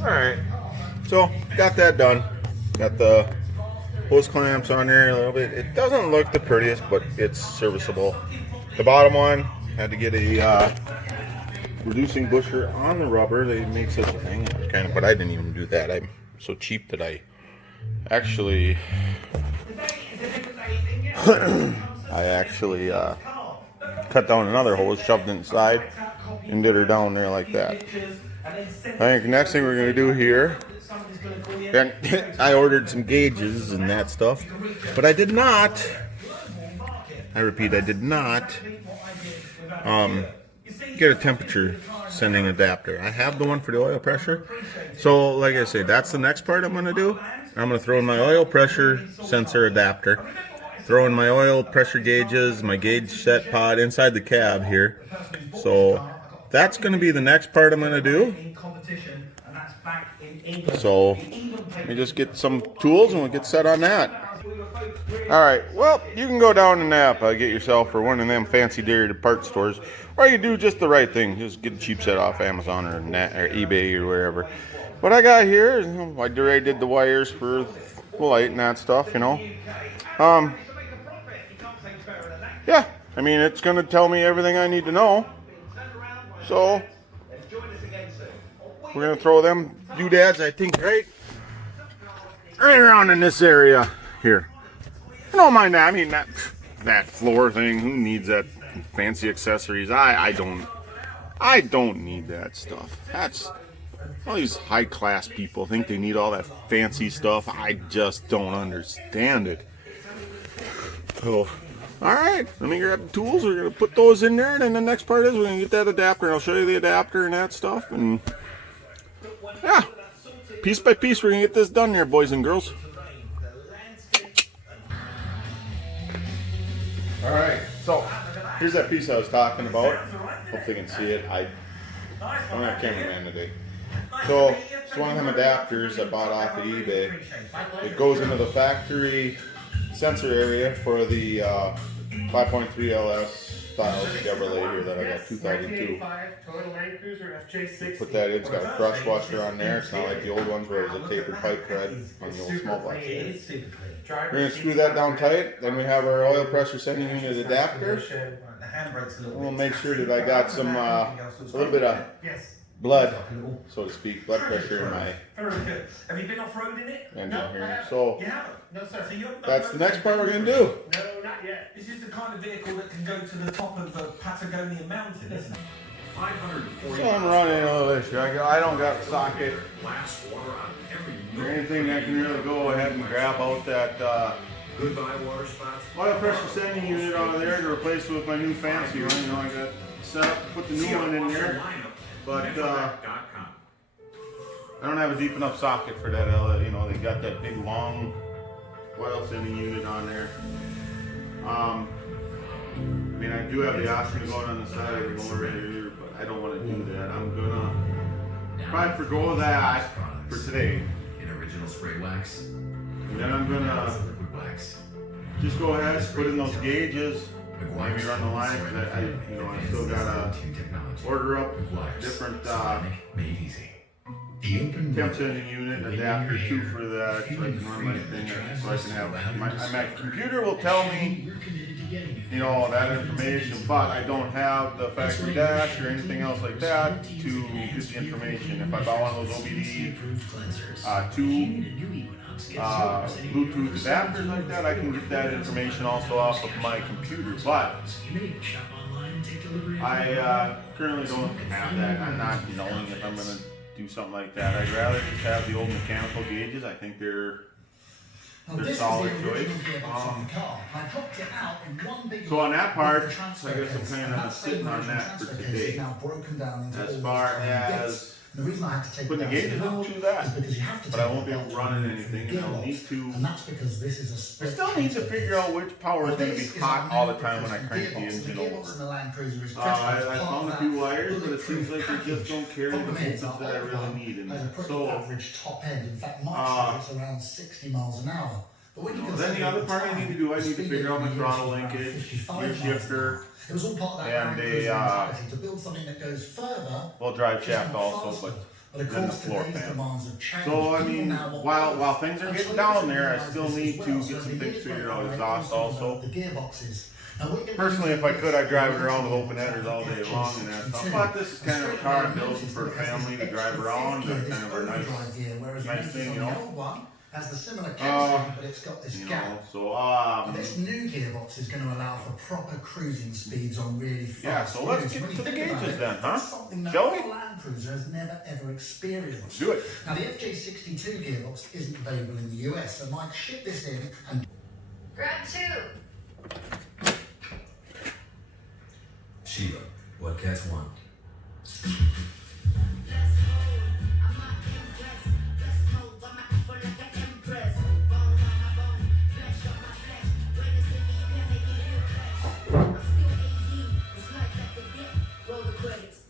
Alright, so got that done. Got the hose clamps on there a little bit. It doesn't look the prettiest, but it's serviceable. The bottom one, had to get a reducing busher on the rubber. They make such a thing. It was kind of, but I didn't even do that. I'm so cheap that I actually cut down another hose, shoved it inside, and did her down there like that. I think the next thing we're going to do here, and I ordered some gauges and that stuff, but I did not, I repeat, I did not get a temperature sending adapter. I have the one for the oil pressure. So like I say, that's the next part I'm going to do. I'm going to throw in my oil pressure sensor adapter, throw in my oil pressure gauges, my gauge set pod inside the cab here. So that's going to be the next part I'm going to do. So let me just get some tools and we'll get set on that. Alright, well, you can go down to Napa, get yourself for one of them fancy dairy parts stores, or you do just the right thing, just get a cheap set off Amazon or eBay or wherever. What I got here, I already did the wires for the light and that stuff, you know. Yeah, I mean, it's going to tell me everything I need to know. So, we're going to throw them doodads, I think, right around in this area here. I don't mind that. I mean, that floor thing, who needs that fancy accessories? I don't need that stuff. That's, all these high-class people think they need all that fancy stuff. I just don't understand it. So, alright, let me grab the tools. We're going to put those in there, and then the next part is we're going to get that adapter, and I'll show you the adapter and that stuff, and yeah, piece by piece, we're going to get this done there, boys and girls. Alright, so here's that piece I was talking about. Hopefully you can see it. I'm not a cameraman today. So it's one of them adapters I bought off of eBay. It goes into the factory sensor area for the 5.3 LS style Chevrolet here that I got 2002. Put that in. It's got a crush washer on there. It's not like the old ones where it was a tapered pipe thread on the old small block. We're going to screw that down tight. Then we have our oil pressure sending unit adapter. We'll make sure that I got some a little bit of blood, so to speak, blood pressure in my Have you been off-roading it? engine here. So No, sir. So you're that's the next part we're going to do. No, not yet. This is the kind of vehicle that can go to the top of the Patagonian mountain, isn't it? 540. So I'm running a little issue. I don't got a socket or anything that can really go ahead and grab out that Goodbye water spots. oil pressure sending unit out of there to replace it with my new fancy one. You know, I got set up to put the new one in there, but I don't have a deep enough socket for that. You know, they got that big long oil sending unit on there. I mean, I do have the option of going on the side of the motor radiator, but I don't want to do that. I'm gonna probably forgo that for today. In original spray wax. And then I'm gonna just go ahead and put in those gauges, maybe run the line, because I still gotta order up different temp sending unit adapter too for that, so I can run my thing, so I can have my computer will tell me, you know, that information, but I don't have the factory dash or anything else like that to get the information. If I buy one of those OBD Bluetooth adapters like that, I can get that information also off of my computer, but I currently don't have that. I'm not knowing if I'm going to do something like that. I'd rather just have the old mechanical gauges. I think they're solid choice. So on that part, I guess I'm kind of sitting on that for today. As far as putting the gauges in, we'll do that. But I won't be running anything, and I'll need to. I still need to figure out which power is going to be hot all the time when I crank the engine over. I found a few wires, but it seems like they just don't carry the voltage that I really need in there. So, then the other part I need to do, I need to figure out my throttle linkage, gear shifter, and a well, drive shaft also, but than the floor pan. So I mean, while things are getting down there, I still need to get some things figured out. Exhaust also. Personally, if I could, I'd drive it around with open headers all day long and that stuff. But this is kind of a car I'm building for a family to drive around. Kind of a nice thing, you know. Has the similar casing, but it's got this gap. So this new gearbox is going to allow for proper cruising speeds on really fast. Yeah, so let's get to the gauges then, huh? Something that Shall we? our Land Cruiser has never ever experienced. Let's do it. Now the FJ62 gearbox isn't available in the US, so Mike shipped this in and Grab 2. Sheila, what cats want?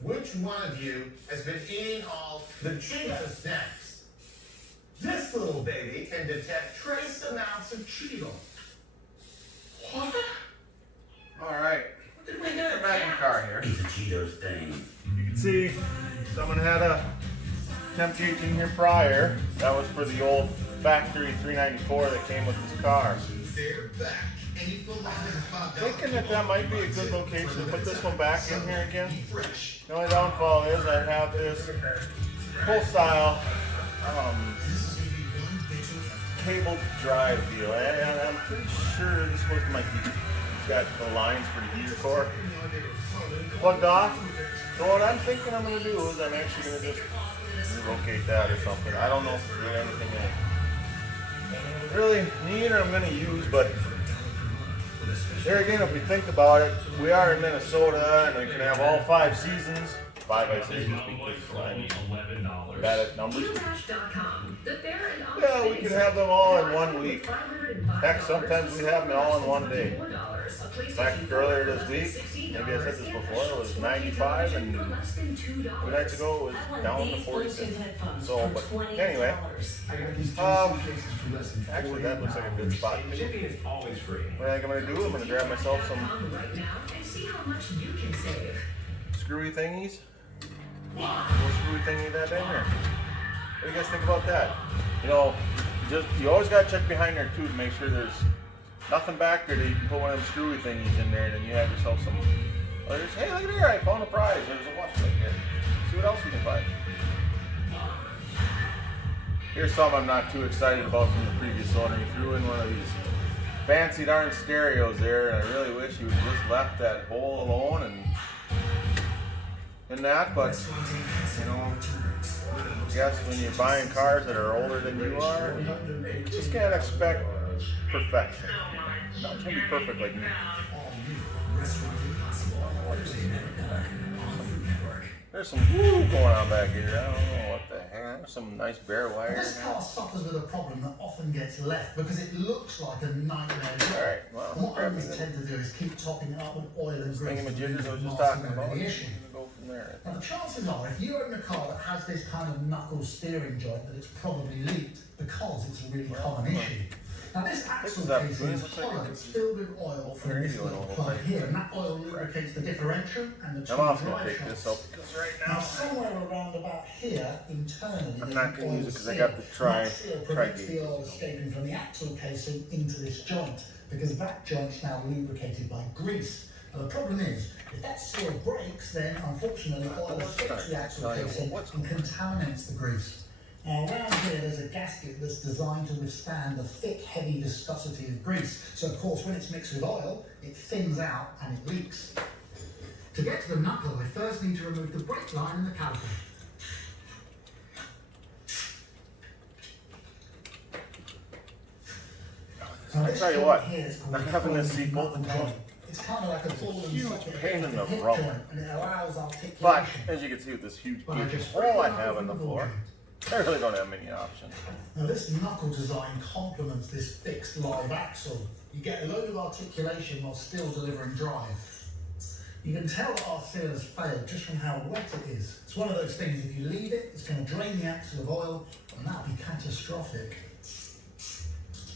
Which one of you has been eating all the Cheeto snacks? This little baby can detect trace amounts of Cheeto. What? Alright. We're back in the car here. It's a Cheetos thing. You can see someone had a temp gauge in here prior. That was for the old factory 394 that came with this car. They're back. Thinking that might be a good location to put this one back in here again. The only downfall is I have this full style cable drive deal, and I'm pretty sure this was it's got the lines for the heater core plugged off. So what I'm thinking I'm going to do is I'm actually going to just relocate that or something. I don't know if it's really anything I really need or I'm going to use, but there again, if we think about it, we are in Minnesota and we can have all 5 seasons. 5 I say just because I'm bad at numbers. Yeah, we can have them all in 1 week. Heck, sometimes we have them all in 1 day. In fact, earlier this week, maybe I said this before, it was 95 and 2 nights ago it was down to 46. So, but anyway, actually that looks like a good spot. Shipping is always free. What I think I'm going to do, I'm going to grab myself some screwy thingies. Little screwy thingy that in here. What do you guys think about that? You know, you always got to check behind there too to make sure there's nothing back there that you can put one of them screwy thingies in there and then you have yourself some others. Hey, look at here, I found a prize. There's a watch right here. See what else we can find. Here's something I'm not too excited about from the previous owner. He threw in one of these fancy darn stereos there, and I really wish he would have just left that hole alone and that, but you know, I guess when you're buying cars that are older than you are, you just can't expect perfection. No one can be perfect like me. There's some woo going on back here. I don't know what the heck. There's some nice bare wire. This car suffers with a problem that often gets left because it looks like a nightmare job. All right, well, And what I always tend to do is keep topping it up with oil and grease. Thingamajiggers I was just talking about. The issue. Go from there. Now the chances are, if you're in a car that has this kind of knuckle steering joint, that it's probably leaked because it's a really common issue. Now this axle casing is hollow, it's filled with oil from this little plug here, and that oil lubricates the differential and the two I'm also going drive to take this shafts. out because right Now now somewhere around about here, internally, I'm there's not an going to oil use it because I seal. got the That seal prevents tri-gauge. the oil escaping from the axle casing into this joint, because that joint's now lubricated by grease. Now the problem is, if that seal breaks, then unfortunately oil escapes the axle casing and contaminates the grease. Now around here there's a gasket that's designed to withstand the thick, heavy viscosity of grease. So of course when it's mixed with oil, it thins out and it leaks. To get to the knuckle, I first need to remove the brake line and the caliper. Now, I this tell you joint what, here is called not the having this folding seat bolted knuckle down, joint. It's kind of like a ball and huge socket pain in at the hip rump. joint, and it allows But articulation. as you can see with this huge But I gaping just hole I break have it in the off floor, joint. I really don't have many options. Now this knuckle design complements this fixed live axle. You get a load of articulation while still delivering drive. You can tell that our seal has failed just from how wet it is. It's one of those things, if you leave it, it's going to drain the axle of oil, and that'll be catastrophic.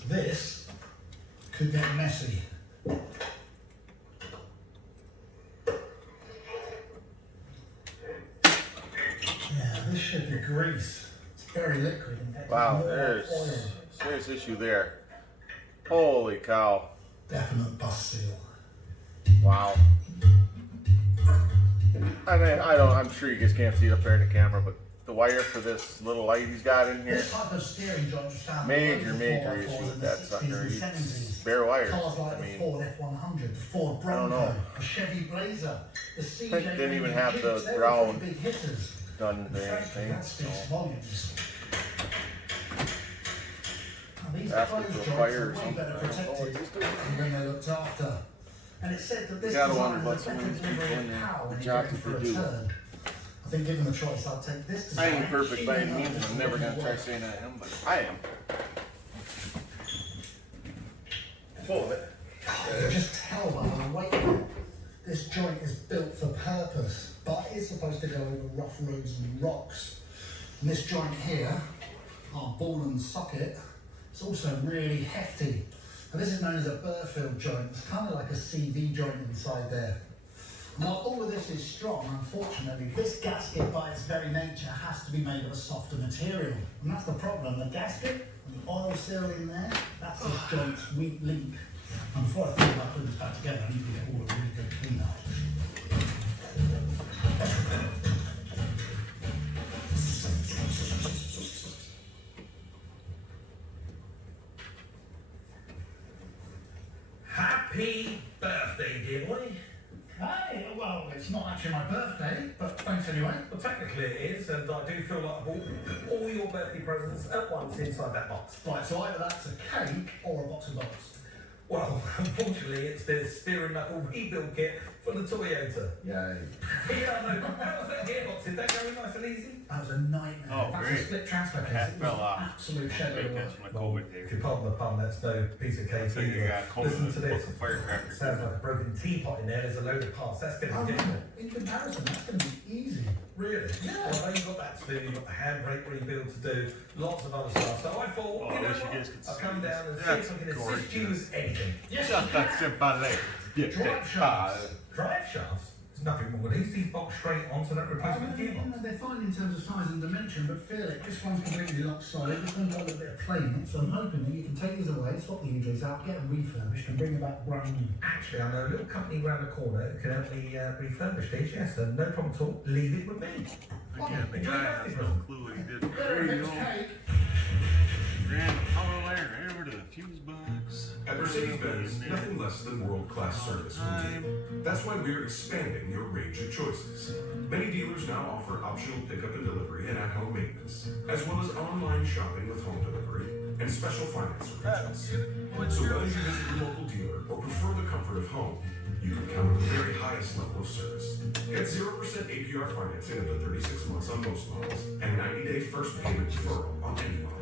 This could get messy. Yeah, this should be grease. It's very liquid. In fact, Wow, more there's oil. serious issue there. Holy cow. Definite bust seal. Wow. I'm sure you guys can't see it up there in the camera, but the wire for this little light he's got in here, This type of steering joint was found major in issue with that sucker. It's bare wires. Cars like I the mean, Ford F100, the Ford I don't know. Bronco, the Chevy Blazer, the CJ didn't even have Jeeps, the they were ground pretty big hitters. done And to frankly, anything. that speaks So. volumes. Now, these Asking closed for a joints fire are or way something. better I don't know protected what he's doing. than when they're looked after. And it's said that this Gotta design wonder what is a some better of these people delivery in of there, power the when jobs you're that going for they a do. turn. I think given the choice, I'll take this I design. ain't perfect by any even though means, and I'm it's never gonna try work. saying I am, but I am. Full of it. You can just tell by the weight. This joint is built for purpose, but it's supposed to go over rough roads and rocks. And this joint here, our ball and socket, it's also really hefty. And this is known as a Burfield joint. It's kind of like a CV joint inside there. Now, all of this is strong. Unfortunately, this gasket, by its very nature, has to be made of a softer material. And that's the problem. The gasket and the oil seal in there, that's this joint's weak link. And before I think about putting this back together, I need to get all of the really good clean out. Happy birthday, dear boy. Hey, well, it's not actually my birthday, but thanks anyway. Well, technically it is, and I do feel like I bought all your birthday presents at once inside that box. Right, so either that's a cake or a box of dollars. Well, unfortunately, it's the steering knuckle rebuild kit for the Toyota. Yay. Yeah, I know. How was that gearbox? Did that go nice and easy? That was a nightmare. Oh, That's great. a split transfer case. That It was fell an off. absolute shed of work. my COVID there. If you pardon the pun, that's no piece of cake So you either. got cold Listen to this. firecrackers. Sounds like a broken teapot in there. There's a load of parts. That's going to Oh, be difficult. in comparison, that's going to be easy. Really? Yeah. Well, you've got that to do, you've got the handbrake rebuild to do, lots of other stuff. So I thought, Oh, I you know wish you what? guys could I'll see come this. down and see That's if I can assist you gorgeous. with anything. Yes, Just you that can. simple. Drive shafts. Drive shafts? There's nothing wrong with these. These box straight onto that replacement gearbox. They're fine in terms of size and dimension, but feel it. This one's completely locked solid. This one's got a little bit of play in it, so I'm hoping that you can take these away, swap the UJs out, get them refurbished, and bring them back brand new. Actually, I know a little company around the corner who can help me refurbish these, yes, and no problem at all. Leave it with me. Again, the guy has no clue what he did. There There it you is, go. cake. Ran the power line right over to the fuse box. At Mercedes-Benz, nothing less than world-class service routine. That's why we're expanding your range of choices. Many dealers now offer optional pickup and delivery and at-home maintenance, as well as online shopping with home delivery and special finance arrangements. So whether you visit your local dealer or prefer the comfort of home, you can count on the very highest level of service. Get 0% APR financing up to 36 months on most models and 90-day first payment deferral on any model.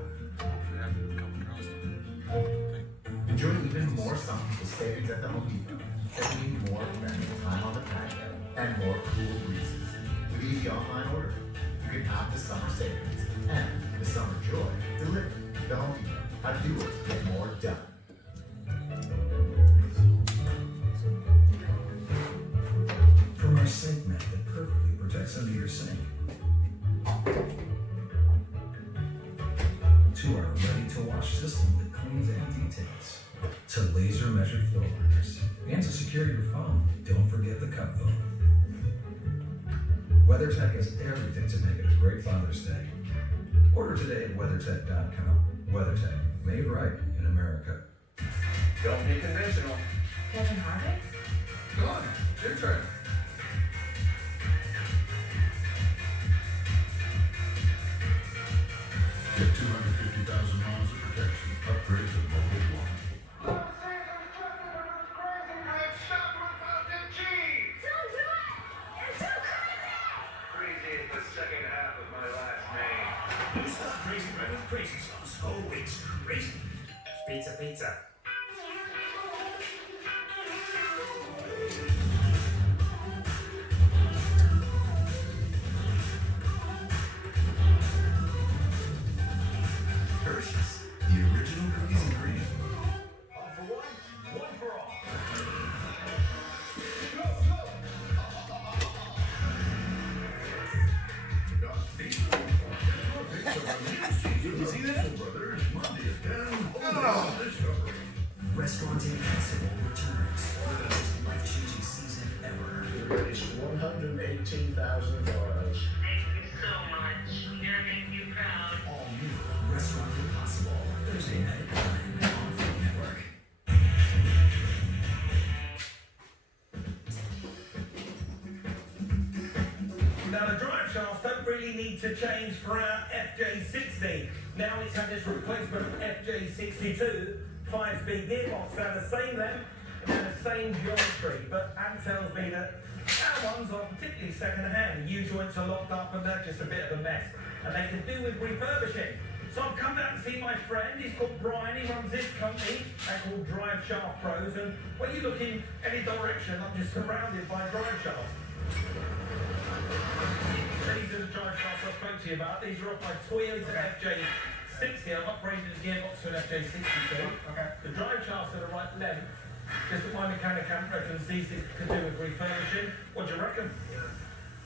Enjoy even more summer with savings at the Home Depot. That means more friendly time on the patio and more cool breezes. With easy offline ordering, you can have the summer savings and the summer joy delivered. The Home Depot. How to do it, get more done. From our sink mat that perfectly protects under your sink. To our ready-to-wash system that cleans and details. To laser measured flow liners. And to secure your phone, don't forget the cup phone. WeatherTech has everything to make it a great Father's Day. Order today at WeatherTech.com. WeatherTech, made right in America. Don't be conventional. Kevin Harvick? Go on, your turn. Get 250,000 miles of protection. Upgrade to Mobile One. Don't do it! You're too crazy! Crazy is the second half of my last name. It's not crazy, right? It's crazy sauce. Oh, it's crazy. Pizza, pizza. Hershey's, the original cookies and cream. All for one for all. Got fever? You see that? Brothers, Monday at 10. Oh. Discovery. Restaurant Impossible returns for the most life-changing season ever. It's 118,000 dollars. Thank you so much. I'm gonna make you proud. All new Restaurant Impossible, Thursday night at 9 on Food Network. Now the drive shafts don't really need to change for our FJ60. Now it's had this replacement of FJ62, 5-speed gearbox. They're the same length and the same geometry, but Anne tells me that our ones are particularly second-hand. The U-joints are locked up and they're just a bit of a mess. And they can do with refurbishing. So I've come down to see my friend. He's called Brian. He runs this company. They're called Drive Shaft Pros. And when you look in any direction, I'm just surrounded by drive shafts. These are the drive shafts I spoke to you about. These are off my Toyota FJ60. I've upgraded the gearbox to an FJ62. Okay. The drive shafts are the right length. Just that my mechanic reckons these could do with refurbishing. What do you reckon?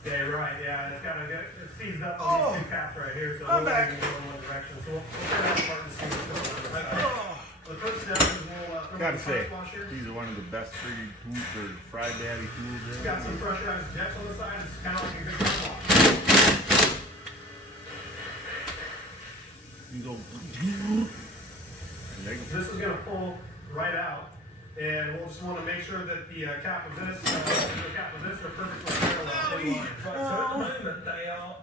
Yeah, right. Yeah, it's got to get it seized up on these two caps right here, so I'm back. Can go in one direction. So we'll try that part and see what's going on. The first step is we'll Gotta say, wash here. these are one of the best free tools or Fry Daddy tools. It's got some pressurized jets on the side. It's kind of like a good block. You go. This is going to pull right out, and we'll just want to make sure that the cap of this are perfectly parallel. in line. So at the moment they are.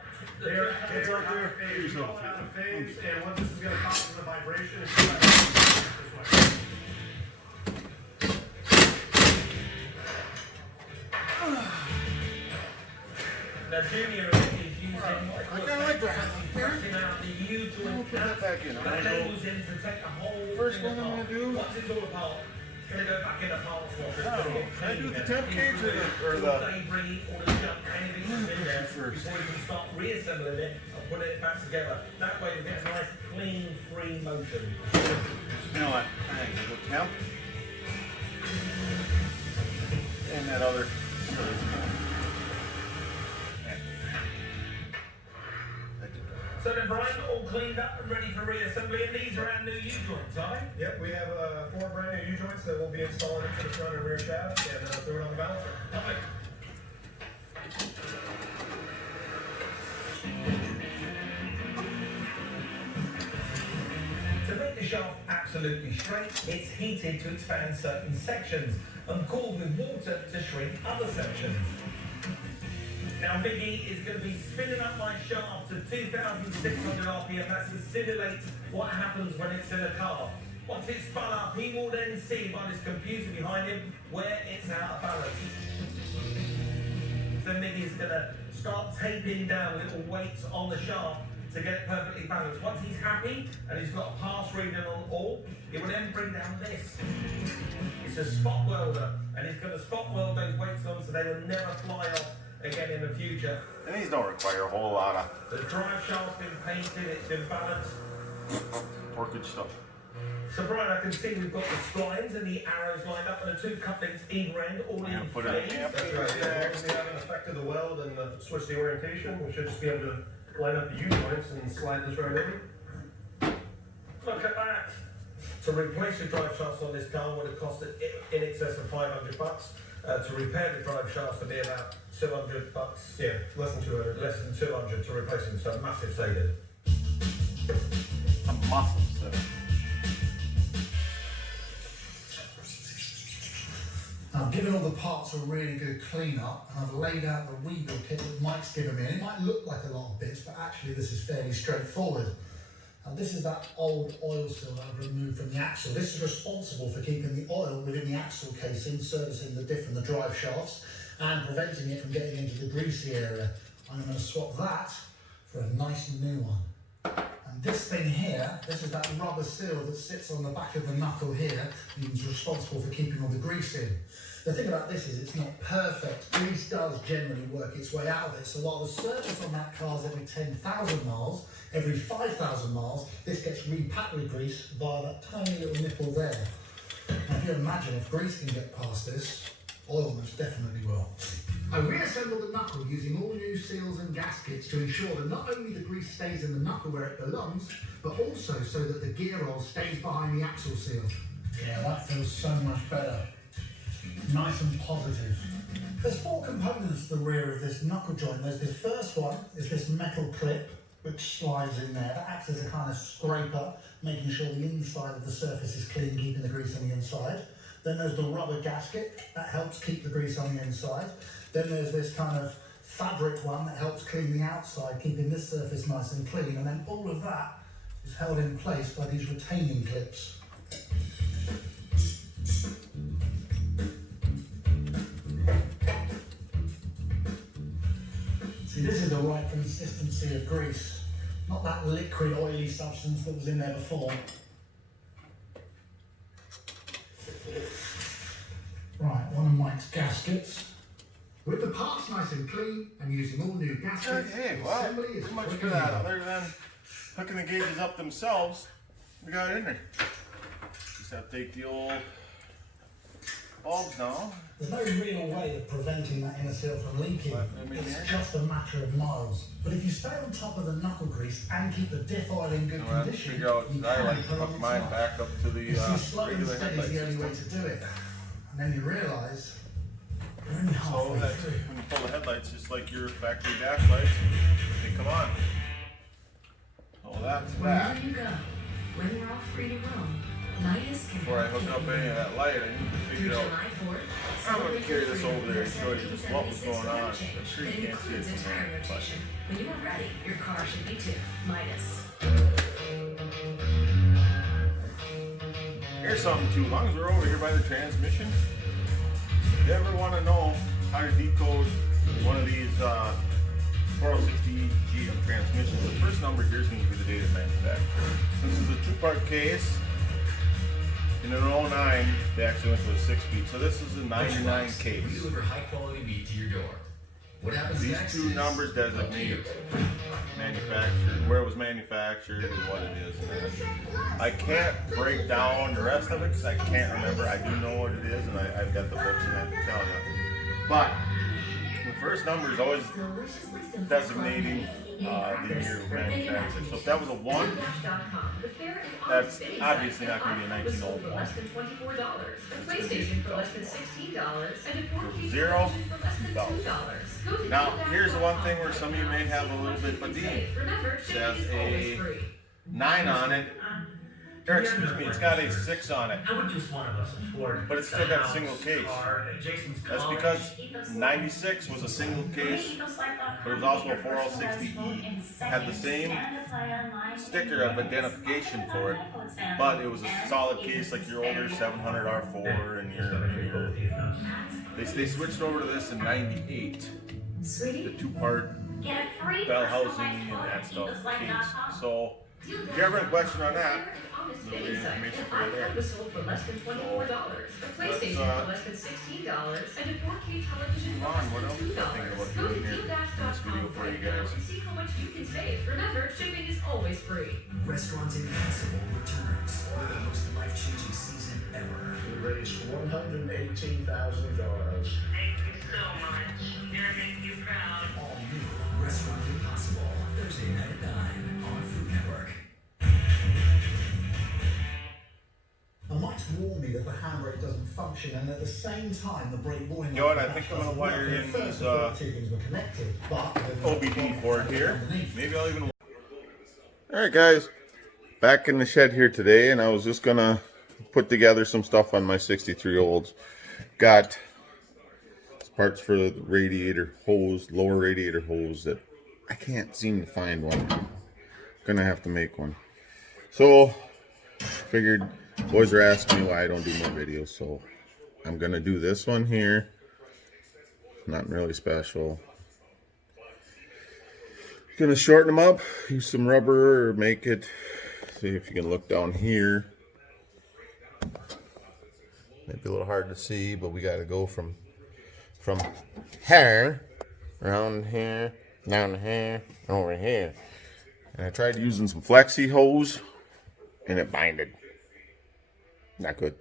They're out out there? of phase. Here's All up. out of phase, and what this is going to cause is a vibration. It's going to this way. Now Junior is using what I kinda like that. pressing out the U-joint Put that back in. that goes in to take the whole First thing one I'm apart. gonna do- Once it's all apart, it's going to go back in the parts washer. It's Oh, gonna get can I do clean the and temp gauge or the- all the debris, all the junk, anything that's in there First. before you can start reassembling it and putting it back together. That way you get a nice, clean, free motion. You know what? I think the temp and that other. So then, Brian, all cleaned up and ready for reassembly, and these are our new U-joints, are they? Yep, we have 4 brand new U-joints that we'll be installing into the front and rear shaft and throw it on the balancer. Lovely. To make the shaft absolutely straight, it's heated to expand certain sections and cooled with water to shrink other sections. Now Biggie is going to be spinning up my shaft to 2,600 RPM. That's to simulate what happens when it's in a car. Once it's spun up, he will then see by this computer behind him where it's out of balance. So Biggie's going to start taping down little weights on the shaft to get it perfectly balanced. Once he's happy and he's got a pass reading on all, he will then bring down this. It's a spot welder, and he's going to spot weld those weights on so they will never fly off again in the future. And these don't require a whole lot of The drive shaft's been painted, it's been balanced. porkage stuff. So Brian, I can see we've got the splines and the arrows lined up and the 2 couplings either end, all in Put it in. phase. Yep. That's right. Yeah, once we haven't affected the weld and switch the orientation, we should just be able to line up the U-joints and slide this right in. Look at that. To replace the drive shafts on this car would have cost in excess of $500. To repair the drive shafts would be about $200. Yeah, less than 200. Less than 200 to replace them, so massive saving. Some muscles. Now, given all the parts are really good clean-up, and I've laid out the rebuild kit that Mike's given me, and it might look like a lot of bits, but actually this is fairly straightforward. And this is that old oil seal that I've removed from the axle. This is responsible for keeping the oil within the axle casing, servicing the diff and the drive shafts, and preventing it from getting into the greasy area. I'm going to swap that for a nice new one. And this thing here, this is that rubber seal that sits on the back of the knuckle here, and is responsible for keeping all the grease in. The thing about this is it's not perfect. Grease does generally work its way out of it. So while the surface on that car is every 10,000 miles, every 5,000 miles, this gets repacked with grease via that tiny little nipple there. Now if you imagine if grease can get past this, Oil most definitely will. I reassembled the knuckle using all new seals and gaskets to ensure that not only the grease stays in the knuckle where it belongs, but also so that the gear oil stays behind the axle seal. Yeah, that feels so much better. Nice and positive. There's 4 components to the rear of this knuckle joint. There's this first one, is this metal clip, which slides in there. That acts as a kind of scraper, making sure the inside of the surface is clean, keeping the grease on the inside. Then there's the rubber gasket, that helps keep the grease on the inside. Then there's this kind of fabric one that helps clean the outside, keeping this surface nice and clean. And then all of that is held in place by these retaining clips. See, this is the right consistency of grease, not that liquid oily substance that was in there before. Right, one of Mike's gaskets. With the parts nice and clean and using all new gaskets, Hey, the well, assembly is too much quick for and that. easy. Other than hooking the gauges up themselves, we got it in there. Just have to take the old bulbs now. There's no real way of preventing that inner seal from leaking. Let me It's here. just a matter of miles. But if you stay on top of the knuckle grease and keep the diff oil in good We'll have to condition, figure out, you I can like to prolong hook its mine life. back up to the You see, slow and regular steady is headlight the only way system. to do it. And then you realise you're only So halfway that's through. when you pull the headlights, just like your factory dash lights, they come on. So that's that. Wherever you go, when you're all free to roam, Midas can Before I help hook up you. any of that light, I need to Through figure out. July 4th, I'm gonna celebrate carry your this freedom over there and with show you just what was 1776 going on. oil change I'm sure you that can't see it includes a from tire there, but- rotation. When you are ready, your car should be too. Midas. Here's something too. As long as we're over here by the transmission, if you ever want to know how to decode one of these 460 GM transmissions, the first number here is going to be the date of manufacture. This is a 2-part case. In an 09, they actually went to a 6-speed. So this is a 99 We case. deliver high quality meat to your door. What happens These next 2 is numbers up to designate you. manufactured, where it was manufactured, and what it is. And I can't break down the rest of it because I can't remember. I do know what it is, and I've got the books and I can tell you. But the first number is always Deliciously simple designating the year of manufacture. So if that was a 1, that's obviously not going to be a 1901. Less than $24. A PlayStation for less than $16, and a 4K 0, television for less than 2000. $2. Go to Now, DealDash.com. here's the one thing where some of you may have a little bit of a D. Remember, It shipping has is always a free. 9 on it. Or excuse me, it's got a 6 on it. How would just one of us afford But it's still got a single house, case. car, Jason's That's college? because 96 was a single case, but it was also a 4060E. Had the same sticker of identification for it, but it was a solid case like your older 700R4 and your they switched over to this in 98. The 2-part bell housing and that stuff case. So if you ever have a question on that, there'll be information for you there. Was sold for less than $24. A PlayStation for less than $16, and a 4K television for Come on, less what than else is I thinking $2. about Go to doing here in this video for you guys? and see how much you can save. Remember, shipping is always free. Restaurant Impossible returns with the most life-changing season ever. We raised $118,000. Thank you so much. Gonna make you proud. All new Restaurant Impossible, Thursday night at 9 on Food Network. Now, Mike's warned me that the handbrake doesn't function, and at the same time, the brake warning. You know what, I light think I'm doesn't gonna wire work. At in first, these, I thought the 2 things were connected, but with the OBD port here. underneath. Maybe I'll even. Alright, guys. Back in the shed here today, and I was just gonna put together some stuff on my 63 olds. Got parts for the radiator hose, lower radiator hose that I can't seem to find one. Gonna have to make one. So, figured boys are asking me why I don't do more videos, so I'm gonna do this one here. Not really special. Gonna shorten them up, use some rubber or make it. See if you can look down here. Might be a little hard to see, but we gotta go from here, around here, down here, over here. And I tried using some flexi hose, and it binded. Not good.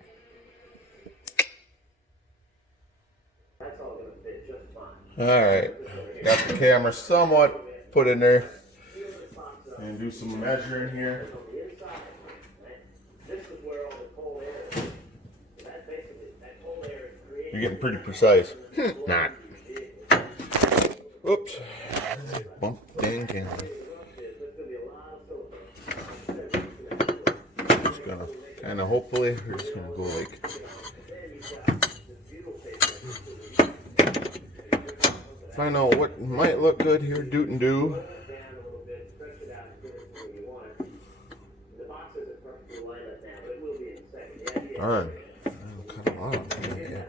Alright, got the camera somewhat put in there. And do some measuring here. You're getting pretty precise. Not. Oops. Bump dang camera. Just gonna kind of hopefully, we're just gonna go like. Find out what might look good here, doot and do. Alright. Cut a lot of them here.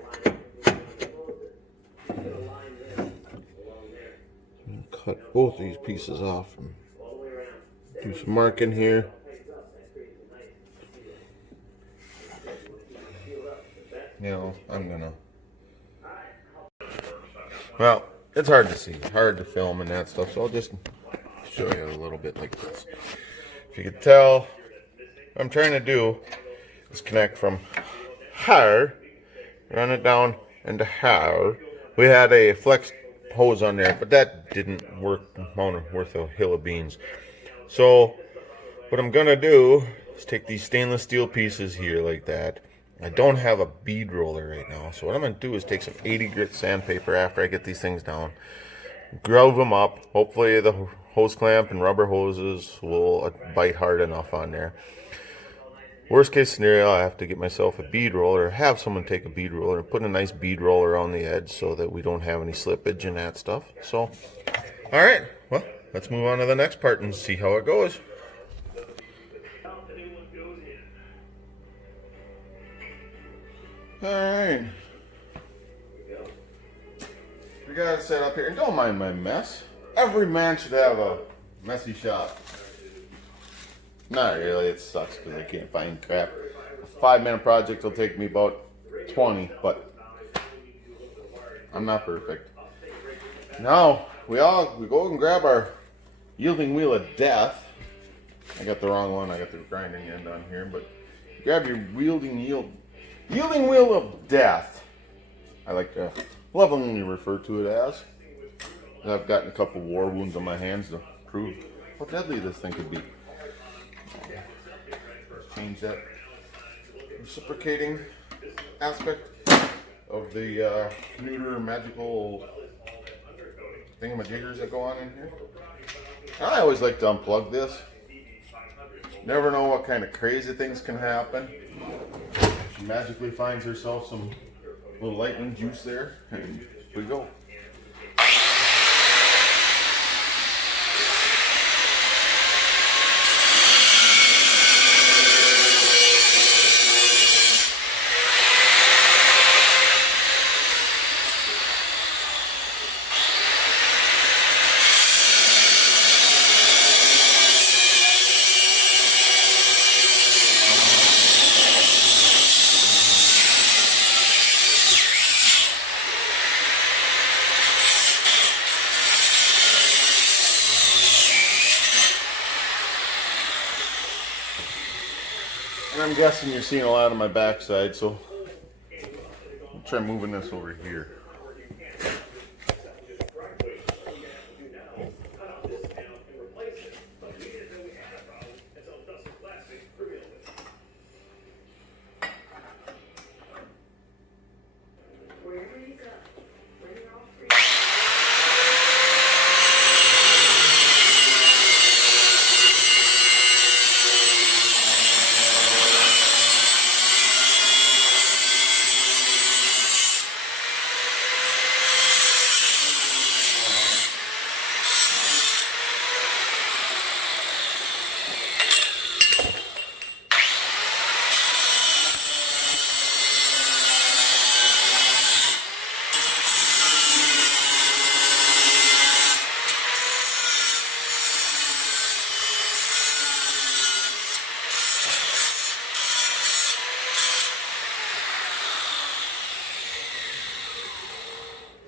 Cut both these pieces off and do some marking here. You know, I'm gonna. Well, it's hard to see, hard to film and that stuff, so I'll just show you a little bit like this. If you can tell, what I'm trying to do is connect from here, run it down into here. We had a flex hose on there, but that didn't work worth a hill of beans. So what I'm gonna do is take these stainless steel pieces here like that. I don't have a bead roller right now, so what I'm gonna do is take some 80 grit sandpaper after I get these things down, groove them up. Hopefully the hose clamp and rubber hoses will bite hard enough on there. Worst case scenario, I have to get myself a bead roller, or have someone take a bead roller and put a nice bead roller on the edge so that we don't have any slippage and that stuff. So, alright, well, let's move on to the next part and see how it goes. Alright. We got it set up here, and don't mind my mess. Every man should have a messy shop. Not really, it sucks because I can't find crap. A 5-minute project will take me about 20, but I'm not perfect. Now, we go and grab our yielding wheel of death. I got the wrong one, I got the grinding end on here, but grab your yielding wheel of death. I like to lovingly refer to it as. I've gotten a couple war wounds on my hands to prove how deadly this thing could be. Change that reciprocating aspect of the neuter magical thingamajiggers that go on in here. I always like to unplug this. Never know what kind of crazy things can happen. She magically finds herself some little lightning juice there, and here we go. And I'm guessing you're seeing a lot of my backside, so I'll try moving this over here.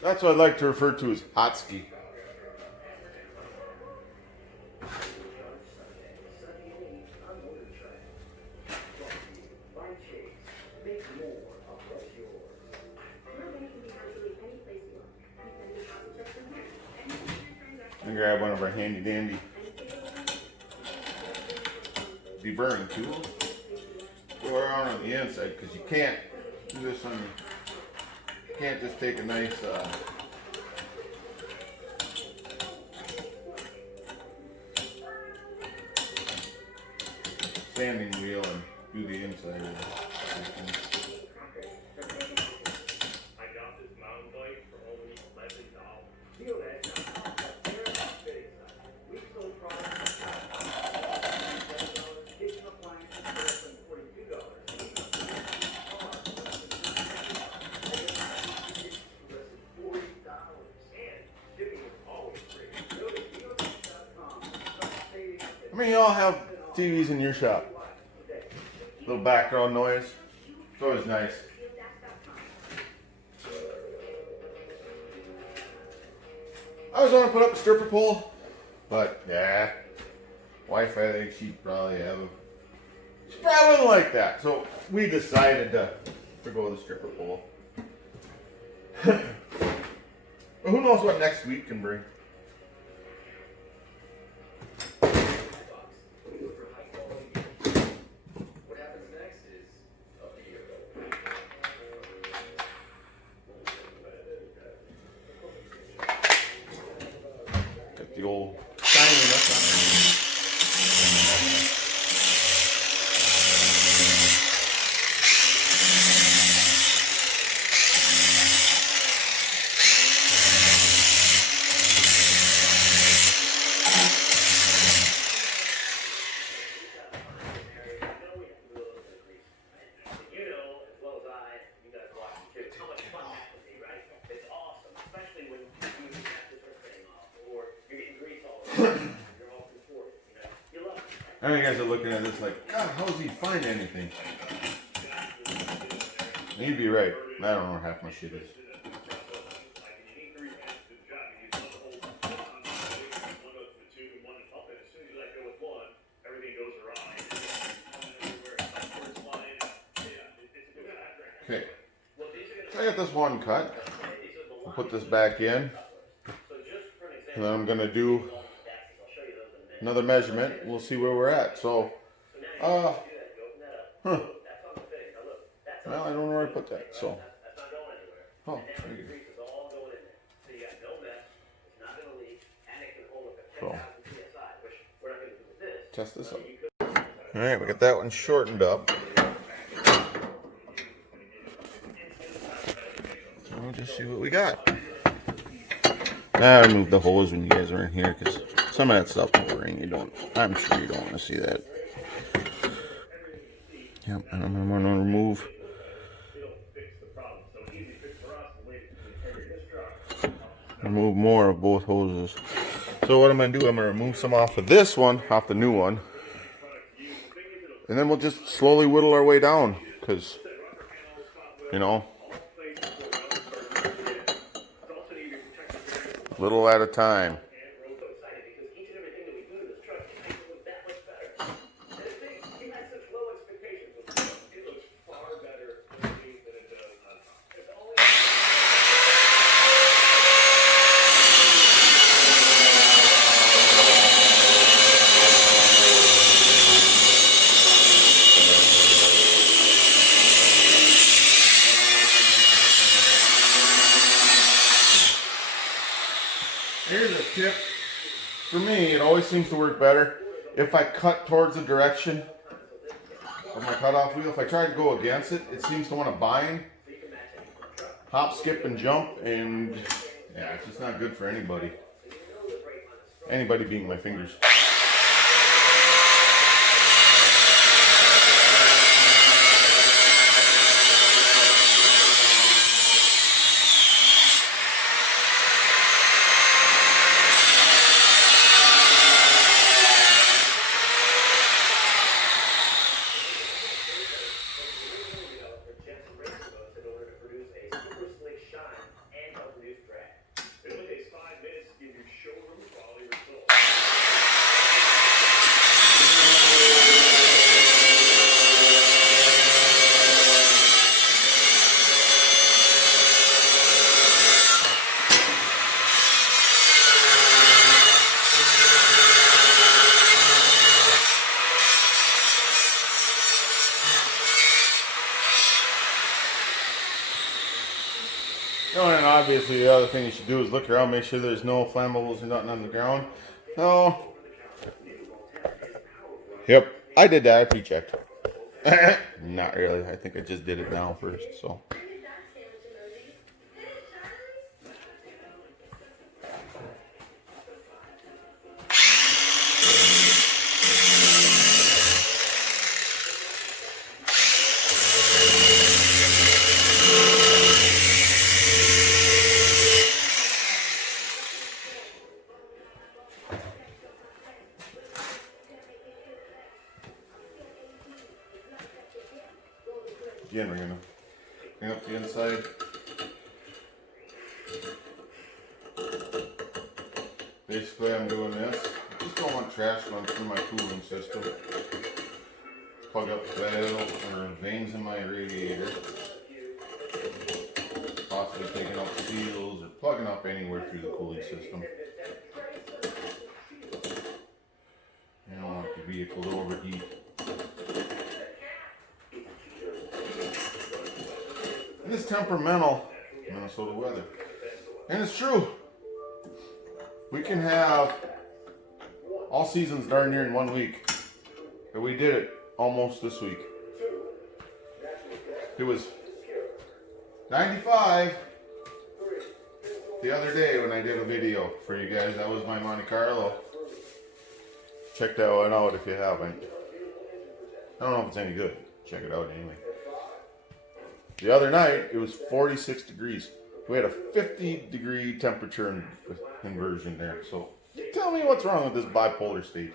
That's what I like to refer to as hotski. and grab one of our handy dandy deburring tools. Go around on the inside because you can't do this on your, you can't just take a nice sanding wheel and do the inside of it. How many of y'all have TVs in your shop? Little background noise. It's always nice. I was going to put up a stripper pole, but yeah, wife, I think she'd probably have a. She probably wouldn't like that, so we decided to go with the stripper pole. But who knows what next week can bring? Got the old shininess on it. I know you guys are looking at this like, God, how does he find anything? And you'd be right. I don't know where half my shit is. Okay. So I got this one cut. I'll put this back in. And then I'm going to do another measurement. We'll see where we're at. So, well, I don't know where I put that. So, oh, there you go. So, test this out. All right, we got that one shortened up. So we'll just see what we got. I removed the hose when you guys were in here because some of that stuff boring. You don't. I'm sure you don't want to see that. Yep, and I'm going to remove. Remove more of both hoses. So what I'm going to do, I'm going to remove some off of this one, off the new one, and then we'll just slowly whittle our way down because, you know, little at a time. Here's a tip. For me, it always seems to work better if I cut towards the direction of my cutoff wheel. If I try to go against it, it seems to want to bind, hop, skip, and jump, and yeah, it's just not good for anybody. Anybody being my fingers. obviously the other thing you should do is look around, make sure there's no flammables or nothing on the ground. No. Yep, I did that. I pre-checked. Not really. I think I just did it now first, so. Again, we're gonna clean up the inside. Basically, I'm doing this. I just don't want trash going through my cooling system. Plug up valves or veins in my radiator. Possibly taking up seals or plugging up anywhere through the cooling system. You don't want the vehicle to overheat. It's temperamental Minnesota weather. And it's true. We can have all seasons darn near in 1 week. And we did it almost this week. It was 95 the other day when I did a video for you guys. That was my Monte Carlo. Check that one out if you haven't. I don't know if it's any good. Check it out anyway. The other night, it was 46 degrees. We had a 50-degree temperature inversion there. So, tell me what's wrong with this bipolar state.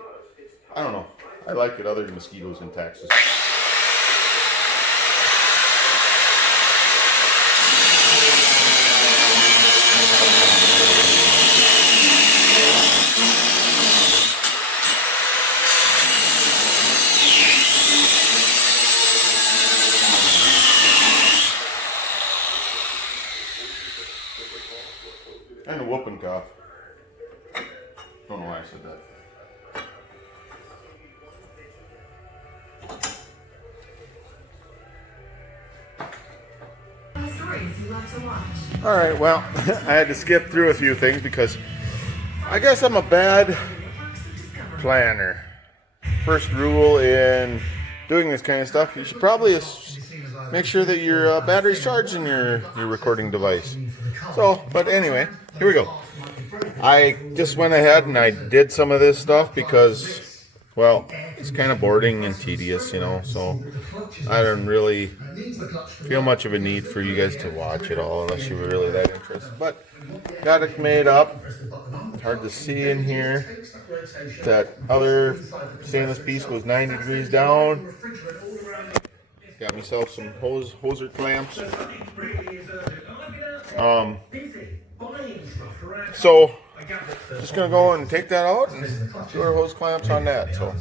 I don't know. I like it other than mosquitoes in Texas. And a whooping cough. Don't know why I said that. Alright, well, I had to skip through a few things because I guess I'm a bad planner. First rule in doing this kind of stuff, you should probably make sure that your battery's charged in your recording device. So, but anyway, here we go. I just went ahead and I did some of this stuff because, well, it's kind of boring and tedious, you know, so I don't really feel much of a need for you guys to watch it all unless you were really that interested. But got it made up. Hard to see in here. That other stainless piece goes 90 degrees down. Got myself some hoser clamps. So just gonna go and take that out and do our hose clamps on that. So